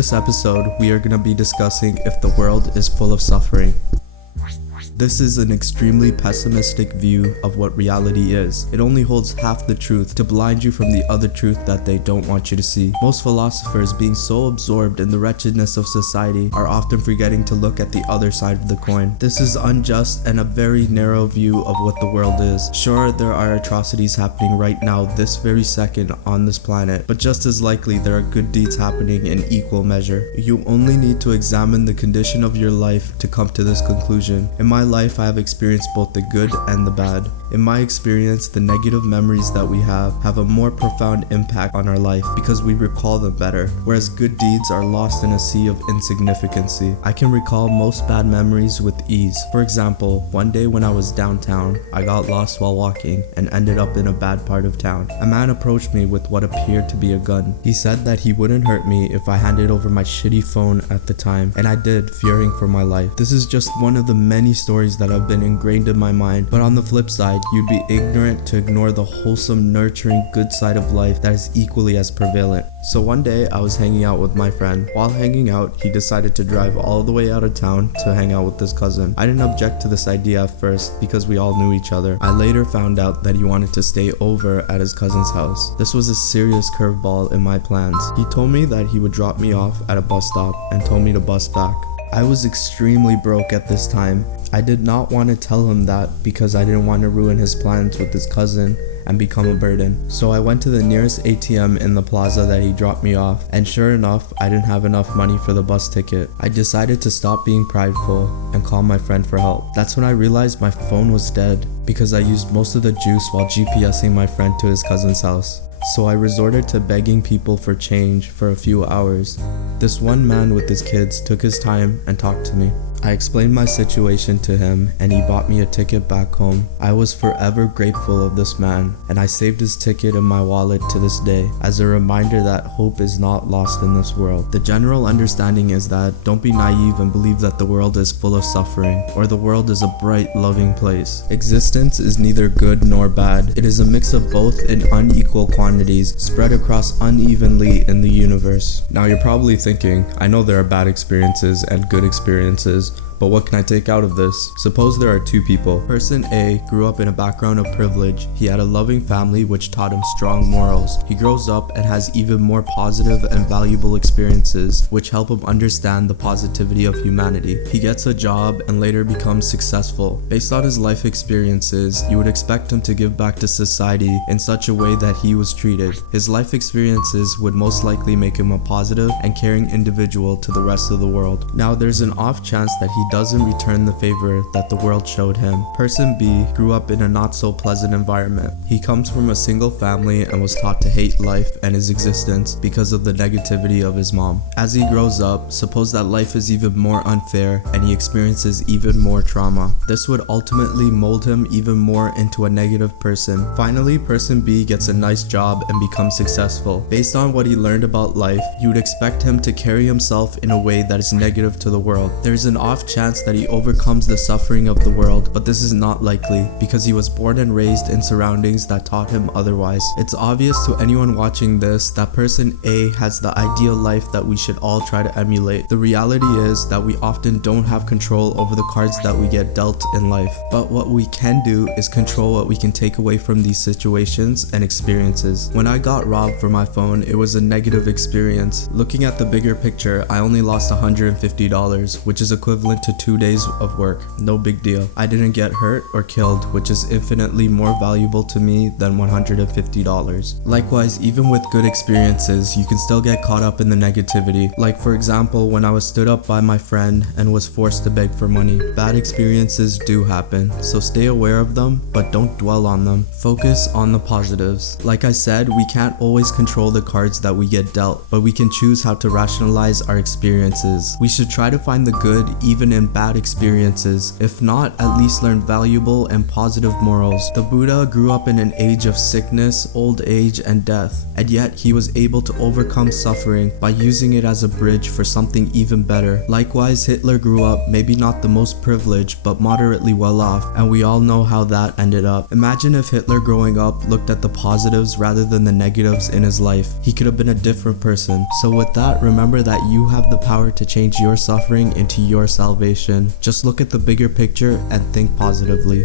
this episode, we are going to be discussing if the world is full of suffering. This is an extremely pessimistic view of what reality is. It only holds half the truth to blind you from the other truth that they don't want you to see. Most philosophers, being so absorbed in the wretchedness of society, are often forgetting to look at the other side of the coin. This is unjust and a very narrow view of what the world is. Sure, there are atrocities happening right now, this very second on this planet, but just as likely there are good deeds happening in equal measure. You only need to examine the condition of your life to come to this conclusion. In my life, I have experienced both the good and the bad. In my experience, the negative memories that we have a more profound impact on our life because we recall them better, whereas good deeds are lost in a sea of insignificancy. I can recall most bad memories with ease. For example, one day when I was downtown, I got lost while walking and ended up in a bad part of town. A man approached me with what appeared to be a gun. He said that he wouldn't hurt me if I handed over my shitty phone at the time, and I did, fearing for my life. This is just one of the many stories that have been ingrained in my mind, but on the flip side, you'd be ignorant to ignore the wholesome, nurturing, good side of life that is equally as prevalent. So one day, I was hanging out with my friend. While hanging out, he decided to drive all the way out of town to hang out with his cousin. I didn't object to this idea at first because we all knew each other. I later found out that he wanted to stay over at his cousin's house. This was a serious curveball in my plans. He told me that he would drop me off at a bus stop and told me to bus back. I was extremely broke at this time. I did not want to tell him that because I didn't want to ruin his plans with his cousin and become a burden. So I went to the nearest ATM in the plaza that he dropped me off, and sure enough, I didn't have enough money for the bus ticket. I decided to stop being prideful and call my friend for help. That's when I realized my phone was dead because I used most of the juice while GPSing my friend to his cousin's house. So I resorted to begging people for change for a few hours. This one man with his kids took his time and talked to me. I explained my situation to him and he bought me a ticket back home. I was forever grateful of this man, and I saved his ticket in my wallet to this day as a reminder that hope is not lost in this world. The general understanding is that don't be naive and believe that the world is full of suffering or the world is a bright, loving place. Existence is neither good nor bad. It is a mix of both in unequal quantities spread across unevenly in the universe. Now you're probably thinking, I know there are bad experiences and good experiences, but what can I take out of this? Suppose there are two people. Person A grew up in a background of privilege. He had a loving family which taught him strong morals. He grows up and has even more positive and valuable experiences which help him understand the positivity of humanity. He gets a job and later becomes successful. Based on his life experiences, you would expect him to give back to society in such a way that he was treated. His life experiences would most likely make him a positive and caring individual to the rest of the world. Now there's an off chance that he doesn't return the favor that the world showed him. Person B grew up in a not so pleasant environment. He comes from a single family and was taught to hate life and his existence because of the negativity of his mom. As he grows up, suppose that life is even more unfair and he experiences even more trauma. This would ultimately mold him even more into a negative person. Finally, person B gets a nice job and becomes successful. Based on what he learned about life, you would expect him to carry himself in a way that is negative to the world. There's an off chance that he overcomes the suffering of the world, but this is not likely because he was born and raised in surroundings that taught him otherwise. It's obvious to anyone watching this that person A has the ideal life that we should all try to emulate. The reality is that we often don't have control over the cards that we get dealt in life, but what we can do is control what we can take away from these situations and experiences. When I got robbed for my phone, it was a negative experience. Looking at the bigger picture, I only lost $150, which is equivalent to 2 days of work. No big deal. I didn't get hurt or killed, which is infinitely more valuable to me than $150. Likewise, even with good experiences, you can still get caught up in the negativity. Like for example, when I was stood up by my friend and was forced to beg for money. Bad experiences do happen, so stay aware of them, but don't dwell on them. Focus on the positives. Like I said, we can't always control the cards that we get dealt, but we can choose how to rationalize our experiences. We should try to find the good even in and bad experiences, if not at least learn valuable and positive morals. The Buddha grew up in an age of sickness, old age, and death, and yet he was able to overcome suffering by using it as a bridge for something even better. Likewise, Hitler grew up maybe not the most privileged, but moderately well off, and we all know how that ended up. Imagine if Hitler growing up looked at the positives rather than the negatives in his life. He could have been a different person. So with that, remember that you have the power to change your suffering into your salvation. Just look at the bigger picture and think positively.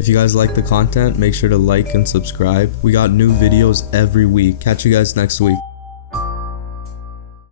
If you guys like the content, make sure to like and subscribe. We got new videos every week. Catch you guys next week.